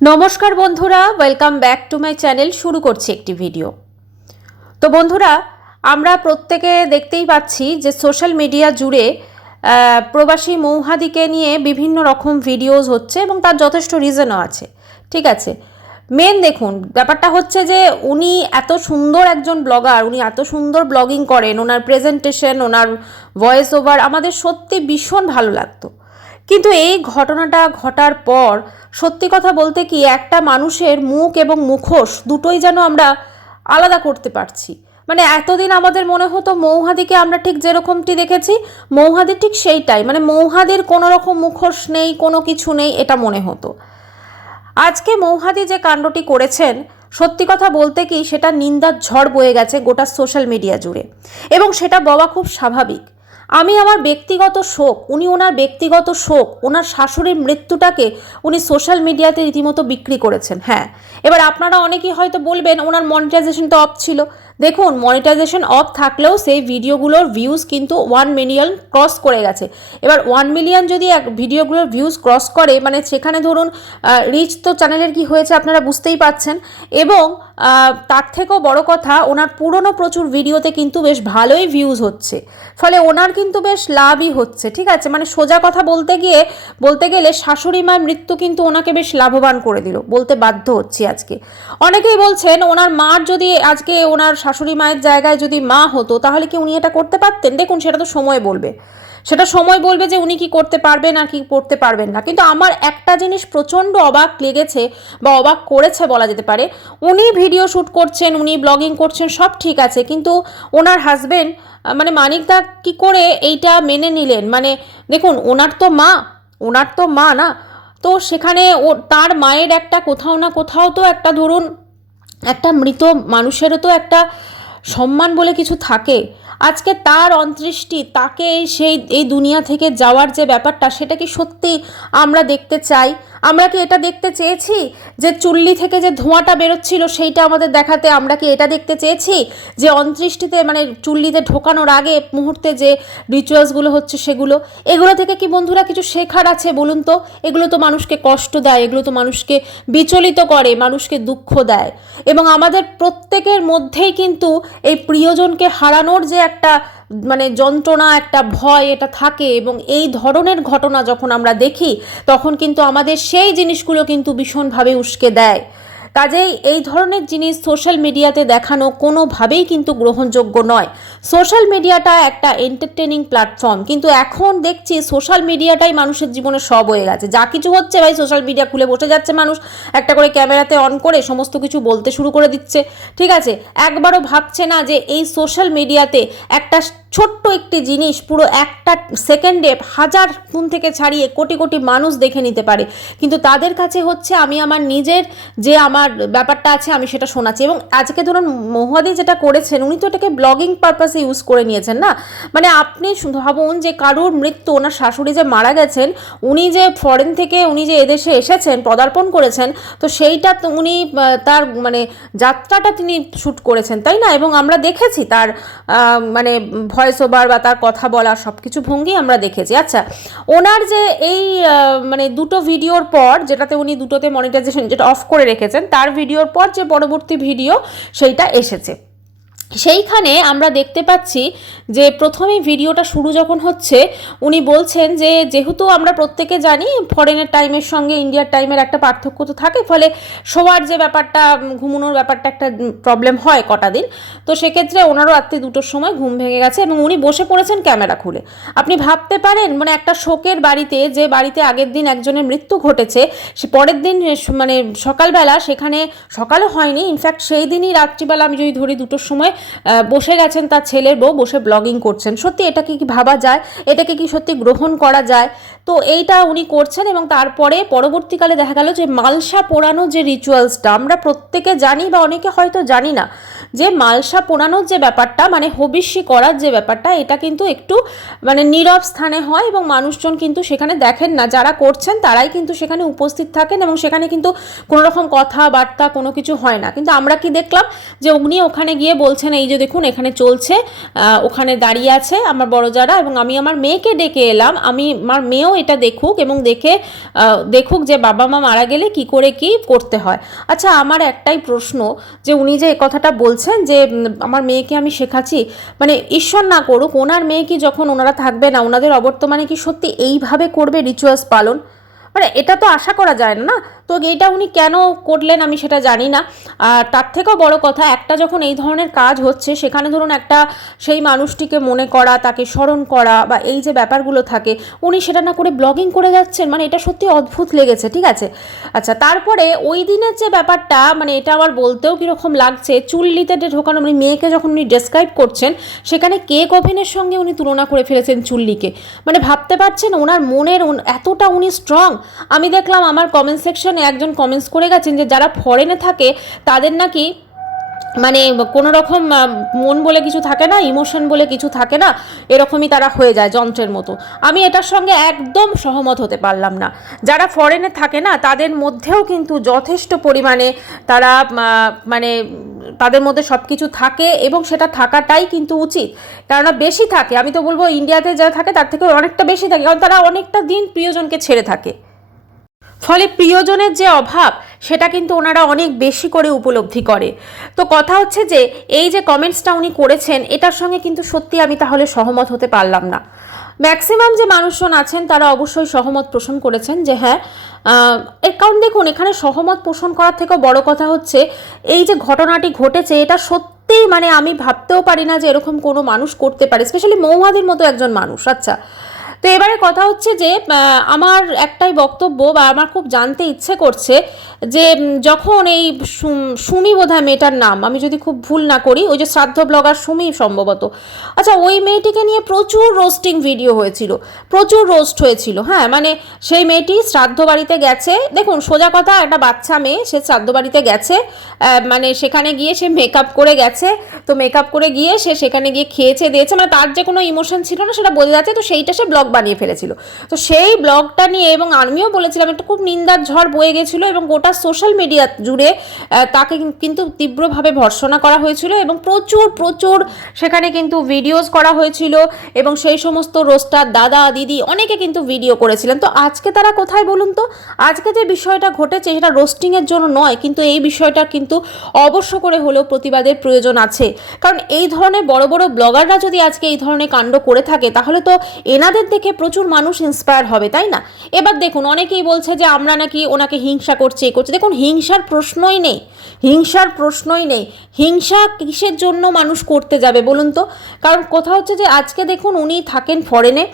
নমস্কার বন্ধুরা, welcome back to my channel. শুরু করছি একটি ভিডিও। তো বন্ধুরা, আমরা প্রত্যেকে দেখতেই পাচ্ছি যে সোশ্যাল মিডিয়া জুড়ে প্রবাসী মৌহাদিকে নিয়ে বিভিন্ন রকম ভিডিওস হচ্ছে এবং তার যথেষ্ট রিজনও আছে। ঠিক আছে, মেন দেখুন ব্যাপারটা হচ্ছে যে উনি এত সুন্দর একজন ব্লগার, উনি এত সুন্দর ব্লগিং করেন, ওনার প্রেজেন্টেশন, ওনার ভয়েস ওভার আমাদের সত্যি ভীষণ ভালো লাগতো। কিন্তু এই ঘটনাটা ঘটার পর সত্যি কথা বলতে কি একটা মানুষের মুখ এবং মুখোশ দুটোই যেন আমরা আলাদা করতে পারছি। মানে এতদিন আমাদের মনে হতো মৌহাদিকে আমরা ঠিক যেরকমটি দেখেছি মৌহাদি ঠিক সেইটাই, মানে মৌহাদির কোনো রকম মুখোশ নেই, কোনো কিছু নেই, এটা মনে হতো। আজকে মৌহাদি যে কাণ্ডটি করেছেন সত্যি কথা বলতে কি সেটা নিন্দার ঝড় বয়ে গেছে গোটা সোশ্যাল মিডিয়া জুড়ে, এবং সেটা বলা খুব স্বাভাবিক। আমি আমার ব্যক্তিগত শোক, উনি ওনার ব্যক্তিগত শোক, ওনার শাশুড়ির মৃত্যুটাকে উনি সোশ্যাল মিডিয়াতে রীতিমতো বিক্রি করেছেন। হ্যাঁ, এবার আপনারা অনেকেই হয়তো বলবেন ওনার মনিটাইজেশন তো অফ ছিল। দেখুন, মনিটাইজেশন অফ থাকলেও সেই ভিডিওগুলোর ভিউজ কিন্তু 1 মিলিয়ন ক্রস করে গেছে। এবার 1 মিলিয়ন যদি এক ভিডিওগুলোর ভিউজ ক্রস করে, মানে সেখানে ধরুন রিচ তো চ্যানেলের কি হয়েছে আপনারা বুঝতেই পাচ্ছেন। এবং তার থেকেও বড় কথা, ওনার পুরনো প্রচুর ভিডিওতে কিন্তু বেশ ভালোই ভিউজ হচ্ছে, ফলে ওনার কিন্তু বেশ লাভই হচ্ছে। ঠিক আছে, মানে সোজা কথা বলতে গেলে শাশুড়ি মায়ের মৃত্যু কিন্তু ওনাকে বেশ লাভবান করে দিল, বলতে বাধ্য হচ্ছি আজকে। অনেকেই বলছেন ওনার মার যদি আজকে ওনার শাশুড়ি মায়ের জায়গায় যদি মা হতো তাহলে কি উনি এটা করতে পারতেন? দেখুন, সেটা তো সময় বলবে, যে উনি কি করতে পারবেন আর কি করতে পারবেন না। কিন্তু আমার একটা জিনিস প্রচণ্ড অবাক লেগেছে বা অবাক করেছে বলা যেতে পারে, উনি ভিডিও শ্যুট করছেন, উনি ব্লগিং করছেন, সব ঠিক আছে, কিন্তু ওনার হাজবেন্ড মানে মানিকদা কি করে এইটা মেনে নিলেন? মানে দেখুন, ওনার তো মা না, তো সেখানে তার মায়ের একটা কোথাও না কোথাও তো একটা ধরুন একটা মৃত মানুষেরও তো একটা সম্মান বলে কিছু থাকে। আজকে তার অন্ত্যেষ্টি, তাকে এই দুনিয়া থেকে যাওয়ার যে ব্যাপারটা, সেটা কি সত্যি আমরা দেখতে চাই? আমরা কি এটা দেখতে চেয়েছি যে চুল্লি থেকে যে ধোঁয়াটা বেরোচ্ছিল সেইটা আমাদের দেখাতে? আমরা কি এটা দেখতে চেয়েছি যে অন্ত্যেষ্টিতে মানে চুল্লিতে ঢোকানোর আগে মুহূর্তে যে রিচুয়ালসগুলো হচ্ছে এগুলো থেকে কি বন্ধুরা কিছু শেখার আছে বলুন তো? এগুলো তো মানুষকে কষ্ট দেয়, এগুলো তো মানুষকে বিচলিত করে, মানুষকে দুঃখ দেয়। এবং আমাদের প্রত্যেকের মধ্যেই কিন্তু এই প্রিয়জনকে হারানোর যে একটা মানে যন্ত্রণা, একটা ভয়, এটা থাকে। এবং এই ধরনের ঘটনা যখন আমরা দেখি তখন কিন্তু আমাদের সেই জিনিসগুলো কিন্তু ভীষণভাবে উস্কে দেয়। কাজেই এই ধরনের জিনিস সোশ্যাল মিডিয়াতে দেখানো কোনোভাবেই কিন্তু গ্রহণযোগ্য নয়। সোশ্যাল মিডিয়াটা একটা এন্টারটেনিং প্ল্যাটফর্ম, কিন্তু এখন দেখছি সোশ্যাল মিডিয়াটাই মানুষের জীবনে সব হয়ে গেছে। যা কিছু হচ্ছে ভাই সোশ্যাল মিডিয়া খুলে বসে যাচ্ছে মানুষ, একটা করে ক্যামেরাতে অন করে সমস্ত কিছু বলতে শুরু করে দিচ্ছে। ঠিক আছে, একবারও ভাবছে না যে এই সোশ্যাল মিডিয়াতে একটা ছোট্ট একটি জিনিস পুরো একটা সেকেন্ডে হাজার ফোন থেকে ছাড়িয়ে কোটি কোটি মানুষ দেখে নিতে পারে, কিন্তু তাদের কাছে হচ্ছে আমি আমার নিজের যে আমার ব্যাপারটা আছে আমি সেটা শোনাচ্ছি। এবং আজকে ধরুন মৌহাদি যেটা করেছেন, উনি তো এটাকে ব্লগিং পারপাসে ইউজ করে নিয়েছেন না। মানে আপনি ভাবুন যে কারুর মৃত্যু, ওনার শাশুড়ি যে মারা গেছেন, উনি যে ফরেন থেকে উনি যে এদেশে এসেছেন, পদার্পণ করেছেন, তো সেইটা তো উনি তার মানে যাত্রাটা তিনি শ্যুট করেছেন, তাই না? এবং আমরা দেখেছি তার মানে ভয়েস ওভার বা তার কথা বলা সব কিছু ভঙ্গি আমরা দেখেছি। আচ্ছা, ওনার যে এই মানে দুটো ভিডিওর পর, যেটাতে উনি দুটোতে মনিটাইজেশন যেটা অফ করে রেখেছেন, তার ভিডিওর পর যে পরবর্তী ভিডিও সেইটা এসেছে, সেইখানে আমরা দেখতে পাচ্ছি যে প্রথমেই ভিডিওটা শুরু যখন হচ্ছে উনি বলছেন যে যেহেতু আমরা প্রত্যেকে জানি ফরেনের টাইমের সঙ্গে ইন্ডিয়ার টাইমের একটা পার্থক্য তো থাকে, ফলে শোয়ার যে ব্যাপারটা, ঘুমানোর ব্যাপারটা একটা প্রবলেম হয় কটা দিন। তো সেক্ষেত্রে ওনারও রাত্রি 2টোর সময় ঘুম ভেঙে গেছে এবং উনি বসে পড়েছেন ক্যামেরা খুলে। আপনি ভাবতে পারেন, মানে একটা শোকের বাড়িতে, যে বাড়িতে আগের দিন একজনের মৃত্যু ঘটেছে, সে পরের দিন মানে সকালবেলা, সেখানে সকালও হয়নি, ইনফ্যাক্ট সেই দিনই রাত্রিবেলা আমি যদি ধরি 2টোর সময় বসে গেছেন তার ছেলের বউ, বসে ব্লগিং করছেন। সত্যি এটাকে কি ভাবা যায়? এটাকে কি সত্যি গ্রহণ করা যায়? তো এইটা উনি করছেন। এবং তারপরে পরবর্তীকালে দেখা গেল যে মালসা পোড়ানো যে রিচুয়ালসটা আমরা প্রত্যেকে জানি বা অনেকে হয়তো জানি না, যে মালসা পোড়ানোর যে ব্যাপারটা, মানে হবিষ্যি করার যে ব্যাপারটা, এটা কিন্তু একটু মানে নীরব স্থানে হয় এবং মানুষজন কিন্তু সেখানে দেখেন না, যারা করছেন তারাই কিন্তু সেখানে উপস্থিত থাকেন এবং সেখানে কিন্তু কোনো রকম কথাবার্তা কোনো কিছু হয় না। কিন্তু আমরা কি দেখলাম যে উনি ওখানে গিয়ে বলছেন এই যে দেখুন এখানে চলছে, ওখানে দাঁড়িয়ে আছে আমার বড় যারা, এবং আমি আমার মেয়েকে ডেকে এলাম, আমার মেয়েও এটা দেখুক এবং দেখুক যে বাবা মা মারা গেলে কি করে কি করতে হয়। আচ্ছা, আমার একটাই প্রশ্ন, যে উনি যে এই কথাটা বলছেন যে আমার মেয়েকে আমি শেখাচ্ছি, মানে ঈশ্বর না করুক ওনার মেয়ে কি যখন ওনারা থাকবে না, ওনাদের অবর্তমানে কি সত্যি এইভাবে করবে রিচুয়ালস পালন? মানে এটা তো আশা করা যায় না। তো এইটা উনি কেন করলেন আমি সেটা জানি না। আর তার থেকেও বড় কথা, একটা যখন এই ধরনের কাজ হচ্ছে সেখানে ধরুন একটা সেই মানুষটিকে মনে করা, তাকে স্মরণ করা বা এই যে ব্যাপারগুলো থাকে, উনি সেটা না করে ব্লগিং করে যাচ্ছেন, মানে এটা সত্যি অদ্ভুত লেগেছে। ঠিক আছে, আচ্ছা, তারপরে ওই দিনের যে ব্যাপারটা, মানে এটা আমার বলতেও কীরকম লাগছে, চুল্লিতে ঢোকানো, মানে মেয়েকে যখন উনি ডেসক্রাইব করছেন সেখানে কেক ওভেনের সঙ্গে উনি তুলনা করে ফেলেছেন চুল্লিকে। মানে ভাবতে পারছেন ওনার মনের এতটা উনি স্ট্রং। আমি দেখলাম আমার কমেন্ট সেকশনে একজন কমেন্টস করে গেছেন যে যারা ফরেনে থাকে তাদের নাকি মানে কোনো রকম মন বলে কিছু থাকে না, ইমোশন বলে কিছু থাকে না, এরকমই তারা হয়ে যায় যন্ত্রের মতো। আমি এটার সঙ্গে একদম সহমত হতে পারলাম না। যারা ফরেনে থাকে না তাদের মধ্যেও কিন্তু যথেষ্ট পরিমাণে তারা মানে তাদের মধ্যে সব কিছু থাকে এবং সেটা থাকাটাই কিন্তু উচিত, কেননা বেশি থাকে। আমি তো বলবো ইন্ডিয়াতে যা থাকে তার থেকে অনেকটা বেশি থাকে, কারণ তারা অনেকটা দিন প্রিয়জনকে ছেড়ে থাকে, ফলে প্রিয়জনের যে অভাব সেটা কিন্তু ওনারা অনেক বেশি করে উপলব্ধি করে। তো কথা হচ্ছে যে এই যে কমেন্টসটা উনি করেছেন এটার সঙ্গে কিন্তু সত্যি আমি তাহলে সহমত হতে পারলাম না। ম্যাক্সিমাম যে মানুষজন আছেন তারা অবশ্যই সহমত পোষণ করেছেন যে হ্যাঁ, এর কারণ দেখুন এখানে সহমত পোষণ করার থেকেও বড় কথা হচ্ছে এই যে ঘটনাটি ঘটেছে এটা সত্যিই মানে আমি ভাবতেও পারি না যে এরকম কোনো মানুষ করতে পারে, স্পেশালি মৌহাদির মতো একজন মানুষ। আচ্ছা, তো এবারে কথা হচ্ছে যে আমার একটাই বক্তব্য বা আমার খুব জানতে ইচ্ছে করছে যে যখন এই সুমি বোধহয় মেয়েটার নাম, আমি যদি খুব ভুল না করি, ওই যে শ্রাদ্ধ ব্লগার সুমি সম্ভবত, আচ্ছা ওই মেয়েটিকে নিয়ে প্রচুর রোস্টিং ভিডিও হয়েছিল, প্রচুর রোস্ট হয়েছিল। হ্যাঁ, মানে সেই মেয়েটি শ্রাদ্ধ বাড়িতে গেছে, দেখুন সোজা কথা একটা বাচ্চা মেয়ে, সে শ্রাদ্ধ বাড়িতে গেছে, মানে সেখানে গিয়ে সে মেকআপ করে গেছে, তো মেকআপ করে গিয়ে সে সেখানে গিয়ে খেয়েছে দিয়েছে, মানে তার যে কোনো ইমোশন ছিল না সেটা বোঝা যাচ্ছে। তো সেইটা সে ব্লগ বানিয়ে ফেলেছিল। তো সেই ব্লগটা নিয়ে এবং আমিও বলেছিলাম একটা খুব নিন্দার ঝড় বয়ে গেছিলো এবং গোটা সোশ্যাল মিডিয়া জুড়ে তাকে কিন্তু তীব্রভাবে ভর্ৎসনা করা হয়েছিল এবং প্রচুর প্রচুর সেখানে কিন্তু ভিডিওস করা হয়েছিল এবং সেই সমস্ত রোস্টার দাদা দিদি অনেকে কিন্তু ভিডিও করেছিলেন। তো আজকে তারা কোথায় বলুন তো? আজকে যে বিষয়টা ঘটেছে সেটা রোস্টিংয়ের জন্য নয়, কিন্তু এই বিষয়টা কিন্তু অবশ্য করে হলেও প্রতিবাদের প্রয়োজন আছে। কারণ এই ধরনের বড় বড় ব্লগাররা যদি আজকে এই ধরনের কাণ্ড করে থাকে তাহলে তো এনাদের দেখে প্রচুর মানুষ ইন্সপায়ার হবে, তাই না? এবার দেখুন অনেকেই বলছে যে আমরা নাকি ওনাকে হিংসা করছি, দেখুন হিংসার প্রশ্নই নেই, হিংসার প্রশ্নই নেই। হিংসা কিসের জন্য মানুষ করতে যাবে বলুন তো? কারণ কথা হচ্ছে যে আজকে দেখুন উনি থাকেন ফরেনে,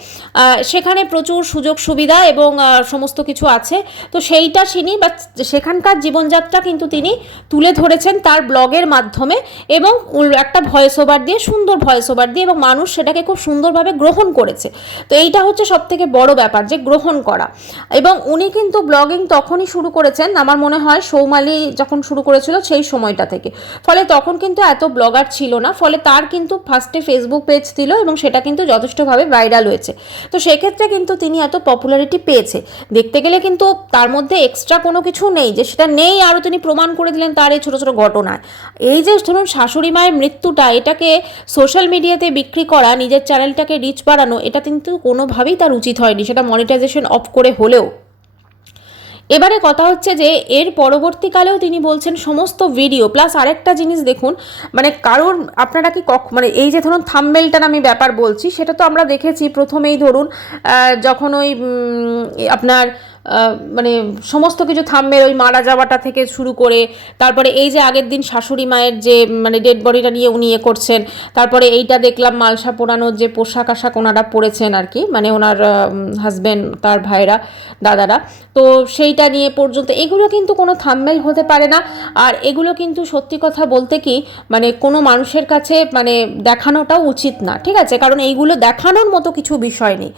সেখানে প্রচুর সুযোগ সুবিধা এবং সমস্ত কিছু আছে, তো সেইটা তিনি বা সেখানকার জীবনযাত্রা কিন্তু তিনি তুলে ধরেছেন তার ব্লগের মাধ্যমে এবং একটা ভয়েস ওভার দিয়ে, সুন্দর ভয়েস ওভার দিয়ে, এবং মানুষ সেটাকে খুব সুন্দরভাবে গ্রহণ করেছে। তো এইটা হচ্ছে সব থেকে বড় ব্যাপার, যে গ্রহণ করা। এবং উনি কিন্তু ব্লগিং তখনই শুরু করেছেন আমার মনে হয় সৌমালি যখন শুরু করেছিল সেই সময়টা থেকে, ফলে তখন কিন্তু এত ব্লগার ছিল না, ফলে তার কিন্তু ফার্স্টে ফেসবুক পেজ ছিল এবং সেটা কিন্তু যথেষ্টভাবে ভাইরাল হয়েছে। তো সেক্ষেত্রে কিন্তু তিনি এত পপুলারিটি পেয়েছে। দেখতে গেলে কিন্তু তার মধ্যে এক্সট্রা কোনো কিছু নেই, যে সেটা নেই আরও তিনি প্রমাণ করে দিলেন তার এই ছোটো ছোটো ঘটনায়। এই যে ধরুন শাশুড়ি মায়ের মৃত্যুটা, এটাকে সোশ্যাল মিডিয়াতে বিক্রি করা, নিজের চ্যানেলটাকে রিচ বাড়ানো, এটা কিন্তু কোনোভাবেই তার উচিত হয়নি, সেটা মনিটাইজেশন অফ করে হলেও। এবারে কথা হচ্ছে যে এর পরবর্তীকালেও তিনি বলছেন সমস্ত ভিডিও প্লাস আরেকটা জিনিস দেখুন, মানে কারোর আপনারা কি মানে এই যে ধরুন থাম্বনেলটার আমি ব্যাপার বলছি, সেটা তো আমরা দেখেছি প্রথমেই ধরুন যখন ওই আপনার মানে সমস্ত কিছু থাম্বনেল ওই মারা যাওয়াটা থেকে শুরু করে, তারপরে এই যে আগের দিন শাশুড়ি মায়ের যে মানে ডেড বডিটা নিয়ে উনি করছেন, তারপরে এইটা দেখলাম মালসা পোড়ানোর যে পোশাক আশাক ওনারা পরেছেন আর কি, মানে ওনার হাজব্যান্ড তার ভাইরা দাদারা, তো সেইটা নিয়ে পর্যন্ত এগুলো কিন্তু কোনো থাম্বনেল হতে পারে না। আর এগুলো কিন্তু সত্যি কথা বলতে কি মানে কোনো মানুষের কাছে মানে দেখানোটাও উচিত না, ঠিক আছে? কারণ এইগুলো দেখানোর মতো কিছু বিষয় নেই,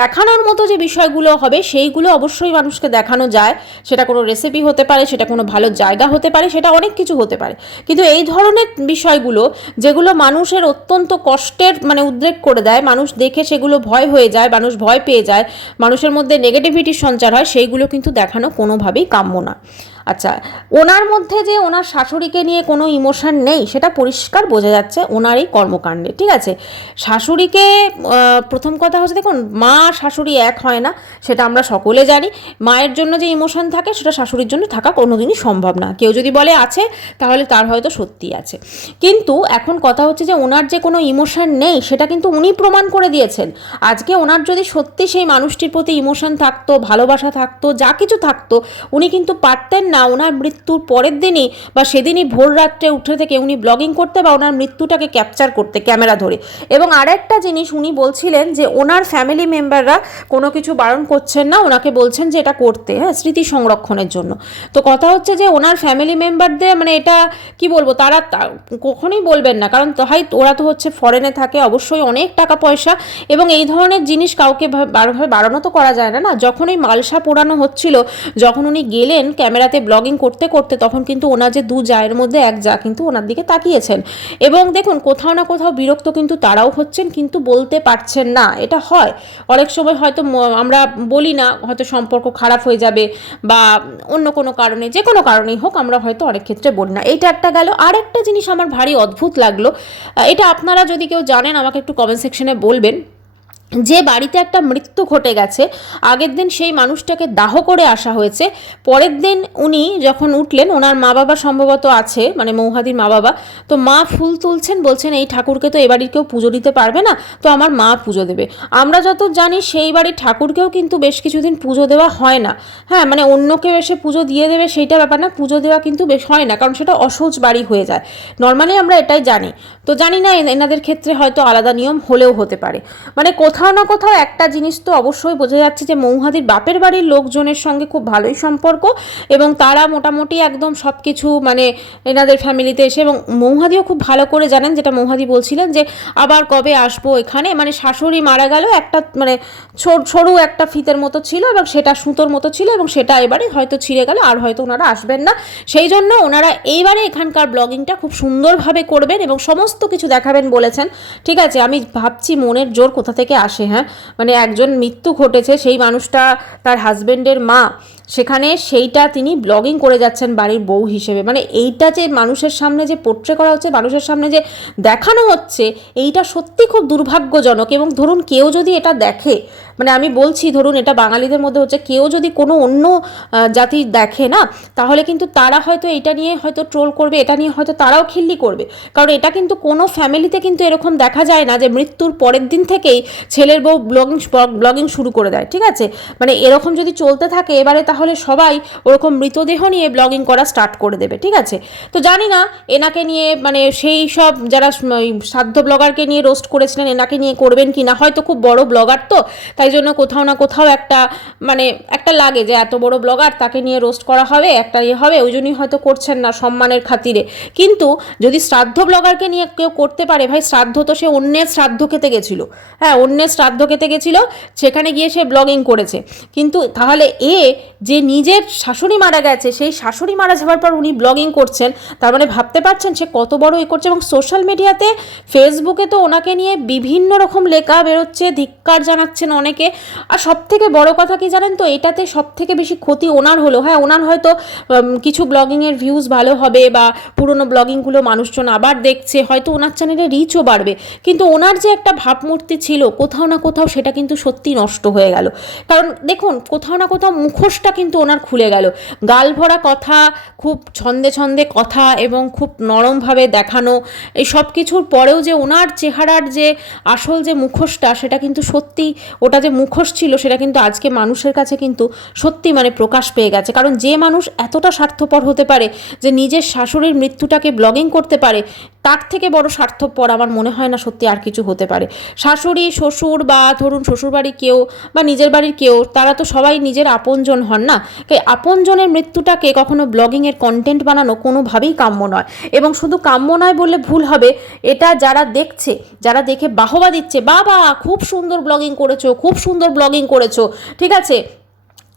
দেখানোর মতো যে বিষয়গুলো হবে সেইগুলো অবশ্যই অবশ্যই মানুষকে দেখানো যায়, সেটা কোনো রেসিপি হতে পারে, সেটা কোনো ভালো জায়গা হতে পারে, সেটা অনেক কিছু হতে পারে। কিন্তু এই ধরনের বিষয়গুলো যেগুলো মানুষের অত্যন্ত কষ্টের মানে উদ্রেক করে দেয়, মানুষ দেখে সেগুলো ভয় হয়ে যায়, মানুষ ভয় পেয়ে যায়, মানুষের মধ্যে নেগেটিভিটির সঞ্চার হয়, সেইগুলো কিন্তু দেখানো কোনোভাবেই কাম্য না। আচ্ছা, ওনার মধ্যে যে ওনার শাশুড়িকে নিয়ে কোনো ইমোশন নেই সেটা পরিষ্কার বোঝা যাচ্ছে ওনার এই কর্মকাণ্ডে, ঠিক আছে। শাশুড়িকে প্রথম কথা হচ্ছে, দেখুন মা শাশুড়ি এক হয় না, সেটা আমরা সকলে জানি। মায়ের জন্য যে ইমোশন থাকে সেটা শাশুড়ির জন্য থাকা কোনোদিনই সম্ভব না। কেউ যদি বলে আছে তাহলে তার হয়তো সত্যি আছে, কিন্তু এখন কথা হচ্ছে যে ওনার যে কোনো ইমোশন নেই সেটা কিন্তু উনি প্রমাণ করে দিয়েছেন। আজকে ওনার যদি সত্যি সেই মানুষটির প্রতি ইমোশন থাকতো, ভালোবাসা থাকতো, যা কিছু থাকতো, উনি কিন্তু পারতেন না ওনার মৃত্যুর পরের দিনই বা সেদিনই ভোর রাত্রে উঠে থেকে উনি ব্লগিং করতে বা ওনার মৃত্যুটাকে ক্যাপচার করতে ক্যামেরা ধরে। এবং আরেকটা জিনিস উনি বলছিলেন যে ওনার ফ্যামিলি মেম্বাররা কোনো কিছু বারণ করছেন না, ওনাকে বলছেন যে এটা করতে, হ্যাঁ, স্মৃতি সংরক্ষণের জন্য। তো কথা হচ্ছে যে ওনার ফ্যামিলি মেম্বারদের মানে এটা কি বলবো, তারা কখনোই বলবেন না, কারণ হয় ওরা তো হচ্ছে ফরেনে থাকে, অবশ্যই অনেক টাকা পয়সা, এবং এই ধরনের জিনিস কাউকে বারোভাবে বারণও তো করা যায় না। না, যখন ওই মালসা পোড়ানো হচ্ছিল, যখন উনি গেলেন ক্যামেরাতে ব্লগিং করতে করতে, তখন কিন্তু ওনার যে দু জায়ের মধ্যে এক জা কিন্তু ওনার দিকে তাকিয়েছেন, এবং দেখুন কোথাও না কোথাও বিরক্ত কিন্তু তারাও হচ্ছেন, কিন্তু বলতে পারছেন না। এটা হয় অনেক সময়, হয়তো আমরা বলি না, হয়তো সম্পর্ক খারাপ হয়ে যাবে বা অন্য কোনো কারণে, যে কোনো কারণেই হোক, আমরা হয়তো অনেক ক্ষেত্রে বলি না। এইটা একটা গেল। আর একটা জিনিস আমার ভারী অদ্ভুত লাগলো, এটা আপনারা যদি কেউ জানেন আমাকে একটু কমেন্ট সেকশনে বলবেন। যে বাড়িতে একটা মৃত্যু ঘটে গেছে, আগের দিন সেই মানুষটাকে দাহ করে আসা হয়েছে, পরের দিন উনি যখন উঠলেন, ওনার মা বাবা সম্ভবত আছে, মানে মৌহাদির মা বাবা, তো মা ফুল তুলছেন, বলছেন এই ঠাকুরকে তো এ বাড়ির কেউ পুজো দিতে পারবে না, তো আমার মা পুজো দেবে। আমরা যত জানি সেই বাড়ির ঠাকুরকেও কিন্তু বেশ কিছুদিন পুজো দেওয়া হয় না, হ্যাঁ, মানে অন্য কেউ এসে পুজো দিয়ে দেবে সেইটা ব্যাপার না, পুজো দেওয়া কিন্তু বেশ হয় না, কারণ সেটা অসহজ বাড়ি হয়ে যায়। নর্মালি আমরা এটাই জানি। তো জানি না এনাদের ক্ষেত্রে হয়তো আলাদা নিয়ম হলেও হতে পারে। মানে কোথাও না কোথাও একটা জিনিস তো অবশ্যই বোঝা যাচ্ছে যে মৌহাদির বাপের বাড়ির লোকজনের সঙ্গে খুব ভালোই সম্পর্ক, এবং তারা মোটামুটি একদম সব কিছু মানে এনাদের ফ্যামিলিতে এসে, এবং মৌহাদিও খুব ভালো করে জানেন, যেটা মৌহাদি বলছিলেন যে আবার কবে আসবো এখানে, মানে শাশুড়ি মারা গেল, একটা মানে সরু একটা ফিতের মতো ছিল এবং সেটা সুতোর মতো ছিল, এবং সেটা এবারে হয়তো ছিঁড়ে গেল, আর হয়তো ওনারা আসবেন না, সেই জন্য ওনারা এইবারে এখানকার ব্লগিংটা খুব সুন্দরভাবে করবেন এবং সমস্ত কিছু দেখাবেন বলেছেন। ঠিক আছে, আমি ভাবছি মনের জোর কোথা থেকে আসে, হ্যাঁ, মানে একজন মৃত্যু ঘটেছে, সেই মানুষটা তার হাজবেন্ডের মা, সেখানে সেইটা তিনি ব্লগিং করে যাচ্ছেন বাড়ির বউ হিসেবে, মানে এইটা যে মানুষের সামনে যে পোট্রে করা হচ্ছে, মানুষের সামনে যে দেখানো হচ্ছে, এইটা সত্যি খুব দুর্ভাগ্যজনক। এবং ধরুন কেউ যদি এটা দেখে, মানে আমি বলছি ধরুন এটা বাঙালিদের মধ্যে হচ্ছে, কেউ যদি কোনো অন্য জাতি দেখে না, তাহলে কিন্তু তারা হয়তো এটা নিয়ে হয়তো ট্রোল করবে, এটা নিয়ে হয়তো তারাও খিল্লি করবে, কারণ এটা কিন্তু কোনো ফ্যামিলিতে কিন্তু এরকম দেখা যায় না যে মৃত্যুর পরের দিন থেকেই ছেলের বউ ব্লগিং শুরু করে দেয়। ঠিক আছে, মানে এরকম যদি চলতে থাকে এবারে, তাহলে সবাই ওরকম মৃতদেহ নিয়ে ব্লগিং করা স্টার্ট করে দেবে। ঠিক আছে, তো জানি না এনাকে নিয়ে মানে সেই সব যারা সাধ্য ব্লগারকে নিয়ে রোস্ট করেছিলেন এনাকে নিয়ে করবেন কি না, হয়তো খুব বড় ব্লগার তো তাই জন্য কোথাও না কোথাও একটা মানে একটা লাগে যে এত বড় ব্লগার, তাকে নিয়ে রোস্ট করা হবে, একটা ইয়ে হবে, ওই জন্যই হয়তো করছেন না সম্মানের খাতিরে। কিন্তু যদি শ্রাদ্ধ ব্লগারকে নিয়ে কেউ করতে পারে, ভাই শ্রাদ্ধ তো সে অন্যের শ্রাদ্ধ খেতে গেছিলো, হ্যাঁ, অন্যের শ্রাদ্ধ খেতে গেছিলো, সেখানে গিয়ে সে ব্লগিং করেছে। কিন্তু তাহলে যে নিজের শাশুড়ি মারা গেছে, সেই শাশুড়ি মারা যাওয়ার পর উনি ব্লগিং করছেন, তার মানে ভাবতে পারছেন সে কত বড় করছে। এবং সোশ্যাল মিডিয়াতে, ফেসবুকে তো ওনাকে নিয়ে বিভিন্ন রকম লেখা বেরোচ্ছে, ধিক্কার জানাচ্ছেন অনেকে। আর সব থেকে বড় কথা কি জানেন তো, এটাতে সব থেকে বেশি ক্ষতি ওনার হলো, হ্যাঁ, ওনার হয়তো কিছু ব্লগিংয়ের ভিউজ ভালো হবে বা পুরনো ব্লগিংগুলো মানুষজন আবার দেখছে, হয়তো ওনার চ্যানেলে রিচও বাড়বে, কিন্তু ওনার যে একটা ভাবমূর্তি ছিল কোথাও না কোথাও সেটা কিন্তু সত্যি নষ্ট হয়ে গেল। কারণ দেখুন কোথাও না কোথাও মুখোশটা কিন্তু ওনার খুলে গেল, গাল ভরা কথা, খুব ছন্দে ছন্দে কথা এবং খুব নরমভাবে দেখানো, এই সব কিছুর পরেও যে ওনার চেহারার যে আসল যে মুখোশটা, সেটা কিন্তু সত্যি, ওটা যে মুখোশ ছিল সেটা কিন্তু আজকে মানুষের কাছে কিন্তু সত্যি মানে প্রকাশ পেয়ে গেছে। কারণ যে মানুষ এতটা স্বার্থপর হতে পারে যে নিজের শাশুড়ির মৃত্যুটাকে ব্লগিং করতে পারে, তার থেকে বড় স্বার্থপর আমার মনে হয় না সত্যি আর কিছু হতে পারে। শাশুড়ি, শ্বশুর বা ধরুন শ্বশুরবাড়ির কেউ বা নিজের বাড়ির কেউ, তারা তো সবাই নিজের আপনজন হন না, আপনজনের মৃত্যুটাকে কখনো ব্লগিংয়ের কন্টেন্ট বানানো কোনোভাবেই কাম্য নয়। এবং শুধু কাম্য নয় বললে ভুল হবে, এটা যারা দেখছে, যারা দেখে বাহবা দিচ্ছে, বাবা খুব সুন্দর ব্লগিং করেছো, খুব সুন্দর ব্লগিং করেছো, ঠিক আছে,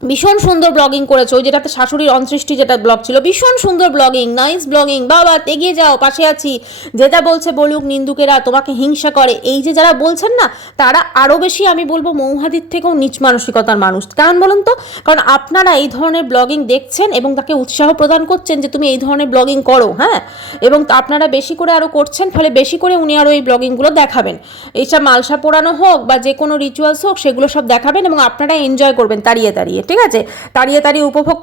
ভীষণ সুন্দর ব্লগিং করেছো, ওই যেটাতে শাশুড়ির অন্তৃষ্টি যেটা ব্লগ ছিল, ভীষণ সুন্দর ব্লগিং, নাইস ব্লগিং, বাবা এগিয়ে যাও, পাশে আছি। যেটা বলছে বলুক, নিন্দুকেরা তোমাকে হিংসা করে, এই যে যারা বলছেন না, তারা আরও বেশি আমি বলবো মৌহাদির থেকেও নিচ মানসিকতার মানুষ। কারণ বলুন তো, কারণ আপনারা এই ধরনের ব্লগিং দেখছেন এবং তাকে উৎসাহ প্রদান করছেন যে তুমি এই ধরনের ব্লগিং করো, হ্যাঁ, এবং আপনারা বেশি করে আরও করছেন, ফলে বেশি করে উনি আরও এই ব্লগিংগুলো দেখাবেন। এইসব মালসা পোড়ানো হোক বা যে কোনো রিচুয়ালস হোক, সেগুলো সব দেখাবেন এবং আপনারা এনজয় করবেন দাঁড়িয়ে দাঁড়িয়ে, ঠিক আছে, দাঁড়িয়ে দাঁড়িয়ে উপভোগ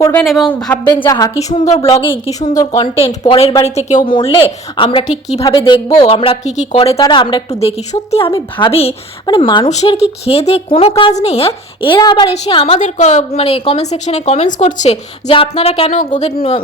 করবেন এবং ভাববেন যে হা কি সুন্দর ব্লগিং, কি সুন্দর কন্টেন্ট, পরের বাড়িতে কেউ মরলে আমরা ঠিক কিভাবে দেখবো, আমরা কি কি করে তারা, আমরা একটু দেখি। সত্যি আমি ভাবি মানে মানুষের কি খেয়ে দিয়ে কোনো কাজ নেই? হ্যাঁ, এরা আবার এসে আমাদের মানে কমেন্ট সেকশনে কমেন্টস করছে যে আপনারা কেন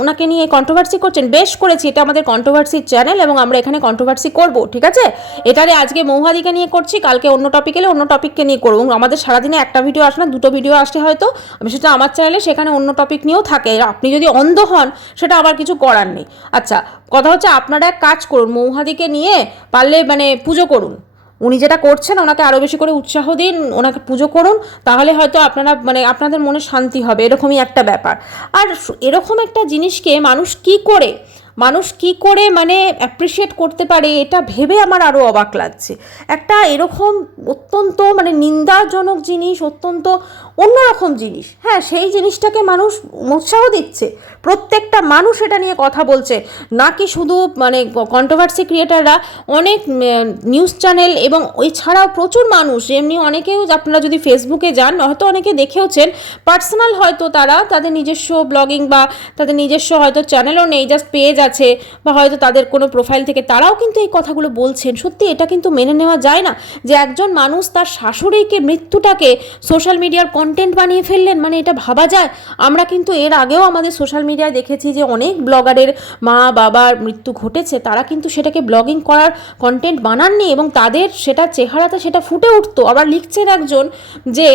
ওনাকে নিয়ে কন্ট্রোভার্সি করছেন। বেশ করেছি, এটা আমাদের কন্ট্রোভার্সির চ্যানেল এবং আমরা এখানে কন্ট্রোভার্সি করব, ঠিক আছে। এটারে আজকে মৌহাদিকে নিয়ে করছি, কালকে অন্য টপিক এলে অন্য টপিককে নিয়ে করবো। আমাদের সারাদিনে একটা ভিডিও আসে না, দুটো ভিডিও আসে হয়তো, সেটা আমার চ্যানেলে, সেখানে অন্য টপিক নিয়েও থাকে। আপনি যদি অন্ধ হন সেটা আবার কিছু করার নেই। আচ্ছা, কথা হচ্ছে আপনারা এক কাজ করুন, মৌহাদিকে নিয়ে পারলে মানে পুজো করুন। উনি যেটা করছেন ওনাকে আরও বেশি করে উৎসাহ দিন, ওনাকে পুজো করুন, তাহলে হয়তো আপনারা মানে আপনাদের মনে শান্তি হবে, এরকমই একটা ব্যাপার। আর এরকম একটা জিনিসকে মানুষ কি করে মানে অ্যাপ্রিসিয়েট করতে পারে, এটা ভেবে আমার আরও অবাক লাগছে। একটা এরকম অত্যন্ত মানে নিন্দাজনক জিনিস, অত্যন্ত অন্যরকম জিনিস, হ্যাঁ, সেই জিনিসটাকে মানুষ উৎসাহ দিচ্ছে, প্রত্যেকটা মানুষ এটা নিয়ে কথা বলছে, নাকি শুধু মানে কন্ট্রোভার্সি ক্রিয়েটাররা, অনেক নিউজ চ্যানেল এবং ওই ছাড়াও প্রচুর মানুষ, এমনি অনেকেও আপনারা যদি ফেসবুকে যান হয়তো অনেকে দেখেওছেন, পার্সোনাল হয়তো তারা তাদের নিজস্ব ব্লগিং বা তাদের নিজস্ব হয়তো চ্যানেলও নেই, জাস্ট পেজ আছে বা হয়তো তাদের কোনো প্রোফাইল থেকে, তারাও কিন্তু এই কথাগুলো বলছেন। সত্যি এটা কিন্তু মেনে নেওয়া যায় না যে একজন মানুষ তার শাশুড়িকে, মৃত্যুটাকে সোশ্যাল মিডিয়ার কন্টেন্ট বানিয়ে ফেললেন, মানে এটা ভাবা যায়? আমরা কিন্তু এর আগেও আমাদের সোশ্যাল মিডিয়ায় দেখেছি যে অনেক ব্লগারের মা বাবার মৃত্যু ঘটেছে, তারা কিন্তু সেটাকে ব্লগিং করার কন্টেন্ট বানাননি এবং তাদের সেটা চেহারাতে সেটা ফুটে উঠতো। আবার লিখছেন একজন যে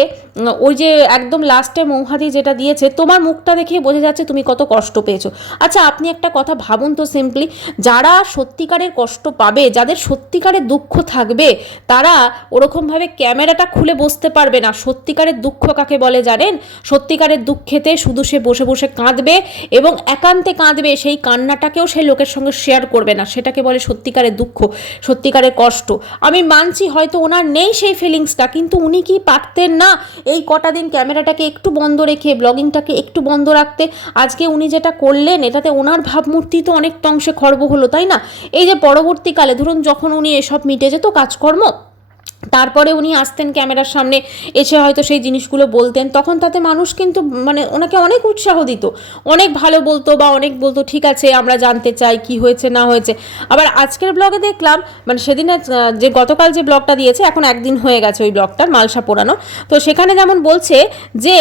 ওই যে একদম লাস্টে মৌহাদি যেটা দিয়েছে, তোমার মুখটা দেখে বোঝা যাচ্ছে তুমি কত কষ্ট পেয়েছো। আচ্ছা, আপনি একটা কথা ভাবুন তো সিম্পলি, যারা সত্যিকারের কষ্ট পাবে, যাদের সত্যিকারের দুঃখ থাকবে, তারা ওরকমভাবে ক্যামেরাটা খুলে বসতে পারবে না। সত্যিকারের দুঃখ কাকে বলে জানেন? সত্যিকারের দুঃখেতে শুধু সে বসে বসে কাঁদবে এবং একান্তে কাঁদবে, সেই কান্নাটাকেও সে লোকের সঙ্গে শেয়ার করবে না, সেটাকে বলে সত্যিকারের দুঃখ, সত্যিকারের কষ্ট। আমি মানছি হয়তো ওনার নেই সেই ফিলিংসটা, কিন্তু উনি কি পারতেন না এই কটা দিন ক্যামেরাটাকে একটু বন্ধ রেখে, ব্লগিংটাকে একটু বন্ধ রাখতে? আজকে উনি যেটা করলেন, এটাতে ওনার ভাবমূর্তি তো অনেকটা অংশে খর্ব হলো, তাই না? এই যে পরবর্তীকালে ধরুন যখন উনি এসব মিটে যেত কাজকর্ম, তারপরে উনি আসতেন ক্যামেরার সামনে, এসে হয়তো সেই জিনিসগুলো বলতেন, তখন তাতে মানুষ কিন্তু মানে ওনাকে অনেক উৎসাহ দিত, অনেক ভালো বলতো বা অনেক বলতো ঠিক আছে আমরা জানতে চাই কি হয়েছে না হয়েছে। আবার আজকের ব্লগে দেখলাম, মানে সেদিনে যে গতকাল যে ব্লগটা দিয়েছে, এখন একদিন হয়ে গেছে ওই ব্লগটার, মালসা পোড়ানো, তো সেখানে যেমন বলছে যে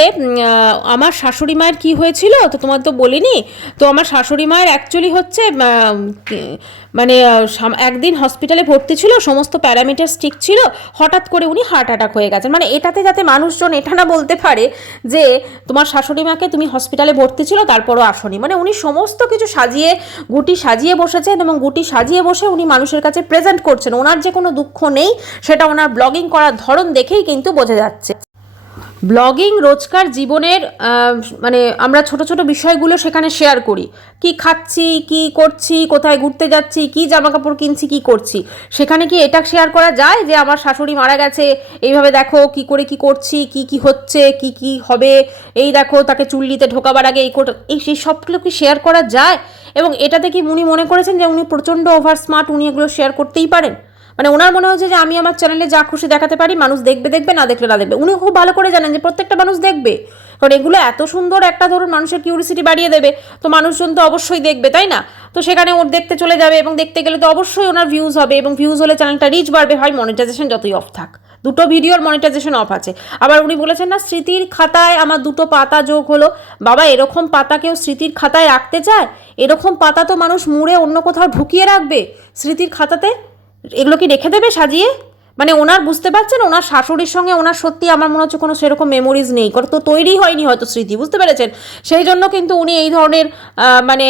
আমার শাশুড়ি মায়ের কী হয়েছিল তো তোমার তো বলিনি, তো আমার শাশুড়ি মায়ের অ্যাকচুয়ালি হচ্ছে মানে একদিন হসপিটালে ভর্তি ছিল, সমস্ত প্যারামিটার ঠিক ছিল, হঠাৎ করে উনি হার্ট অ্যাটাক হয়ে গেছেন। মানে এটাতে যাতে মানুষজন এটা না বলতে পারে যে তোমার শাশুড়ি মাকে তুমি হসপিটালে ভর্তি ছিল তারপরও আসনি, মানে উনি সমস্ত কিছু গুটি সাজিয়ে বসেছেন এবং গুটি সাজিয়ে বসে উনি মানুষের কাছে প্রেজেন্ট করছেন। ওনার যে কোনো দুঃখ নেই, সেটা ওনার ব্লগিং করার ধরন দেখেই কিন্তু বোঝা যাচ্ছে। ব্লগিং রোজকার জীবনের মানে আমরা ছোট ছোট বিষয়গুলো সেখানে শেয়ার করি, কি খাচ্ছি, কি করছি, কোথায় ঘুরতে যাচ্ছি, কি জামা কাপড় কিনছি, কি করছি। সেখানে কি এটা শেয়ার করা যায় যে আমার শাশুড়ি মারা গেছে, এইভাবে দেখো কি করে কি করছি, কি কি হচ্ছে, কি কি হবে, এই দেখো তাকে চুল্লিতে ঢোকাবার আগে এই সেই সবগুলো কি শেয়ার করা যায়? এবং এটাতে কি উনি মনে করেছেন যে উনি প্রচণ্ড ওভার স্মার্ট, উনি এগুলো শেয়ার করতেই পারেন? মানে ওনার মনে হচ্ছে যে আমি আমার চ্যানেলে যা খুশি দেখাতে পারি, মানুষ দেখবে, না দেখলে না দেখবে। উনি খুব ভালো করে জানেন যে প্রত্যেকটা মানুষ দেখবে, কারণ এগুলো এত সুন্দর একটা ধরুন মানুষের কিউরিসিটি বাড়িয়ে দেবে, তো মানুষজন তো অবশ্যই দেখবে, তাই না? তো সেখানে ওর দেখতে চলে যাবে এবং দেখতে গেলে তো অবশ্যই ওনার ভিউজ হবে এবং ভিউজ হলে চ্যানেলটা রিচ বাড়বে, হয় মনিটাইজেশন যতই অফ থাক, দুটো ভিডিওর মনিটাইজেশন অফ আছে। আবার উনি বলেছেন না, স্মৃতির খাতায় আমার দুটো পাতা যোগ হলো। বাবা, এরকম পাতা কেউ স্মৃতির খাতায় রাখতে চায়? এরকম পাতা তো মানুষ মুড়ে অন্য কোথাও ঢুকিয়ে রাখবে, স্মৃতির খাতাতে এগুলো কি রেখে দেবে সাজিয়ে? মানে ওনার বুঝতে পারছেন ওনার শাশুড়ির সঙ্গে ওনার সত্যি আমার মনে হচ্ছে কোনো সেরকম মেমোরিজ নেই, তো তৈরি হয়নি হয়তো স্মৃতি, বুঝতে পেরেছেন? সেই জন্য কিন্তু উনি এই ধরনের মানে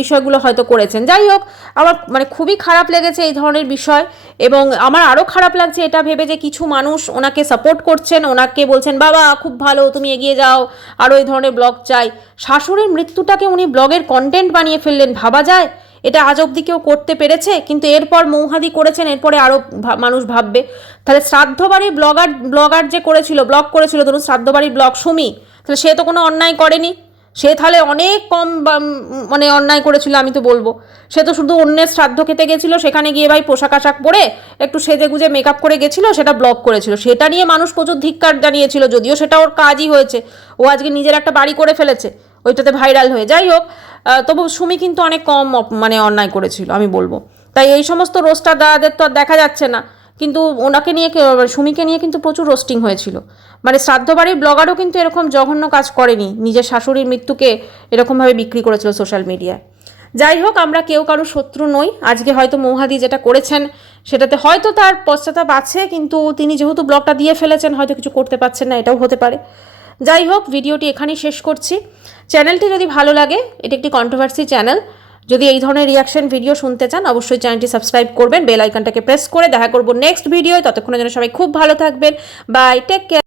বিষয়গুলো হয়তো করেছেন। যাই হোক, আমার মানে খুবই খারাপ লেগেছে এই ধরনের বিষয়, এবং আমার আরও খারাপ লাগছে এটা ভেবে যে কিছু মানুষ ওনাকে সাপোর্ট করছেন, ওনাকে বলছেন বাবা খুব ভালো, তুমি এগিয়ে যাও, আরও এই ধরনের ব্লগ চাই। শাশুড়ির মৃত্যুটাকে উনি ব্লগের কন্টেন্ট বানিয়ে ফেললেন, ভাবা যায়? এটা আজ অবধি কেউ করতে পেরেছে? কিন্তু এরপর মৌহাদি করেছেন, এরপরে আরও মানুষ ভাববে। তাহলে শ্রাদ্ধবাড়ির ব্লগার যে করেছিল, ব্লগ করেছিল ধরুন শ্রাদ্ধবাড়ির ব্লগ সুমি, তাহলে সে তো কোনো অন্যায় করেনি, সে তাহলে অনেক কম মানে অন্যায় করেছিল আমি তো বলবো। সে তো শুধু অন্যের শ্রাদ্ধ খেতে গেছিলো, সেখানে গিয়ে ভাই পোশাক আশাক পরে একটু সেজে গুজে মেকআপ করে গেছিলো, সেটা ব্লগ করেছিল, সেটা নিয়ে মানুষ প্রচুর ধিক্কার জানিয়েছিল, যদিও সেটা ওর কাজই হয়েছে, ও আজকে নিজের একটা বাড়ি করে ফেলেছে, ওইটাতে ভাইরাল হয়ে। যাই হোক, তবু সুমি কিন্তু অনেক কম মানে অন্যায় করেছিল আমি বলবো। তাই এই সমস্ত রোস্টার দাদাদের তো আর দেখা যাচ্ছে না, কিন্তু ওনাকে নিয়ে সুমিকে নিয়ে কিন্তু প্রচুর রোস্টিং হয়েছিল। মানে শ্রাদ্ধবাড়ির ব্লগারও কিন্তু এরকম জঘন্য কাজ করেনি, নিজের শাশুড়ির মৃত্যুকে এরকমভাবে বিক্রি করেছিল সোশ্যাল মিডিয়ায়। যাই হোক, আমরা কেউ কারো শত্রু নই। আজকে হয়তো মৌহাদি যেটা করেছেন সেটাতে হয়তো তার পশ্চাতাপ আছে, কিন্তু তিনি যেহেতু ব্লগটা দিয়ে ফেলেছেন হয়তো কিছু করতে পারছেন না, এটাও হতে পারে। যাই হোক, ভিডিওটি এখানেই শেষ করছি। চ্যানেলটি যদি ভালো লাগে, এটি একটি কন্ট্রোভার্সি চ্যানেল, যদি এই ধরনের রিয়াকশন ভিডিও শুনতে চান অবশ্যই চ্যানেলটি সাবস্ক্রাইব করবেন, বেল আইকনটাকে প্রেস করে। দেখা করব নেক্সট ভিডিও, ততক্ষণের জন্য সবাই খুব ভালো থাকবেন, বাই, টেক কেয়ার।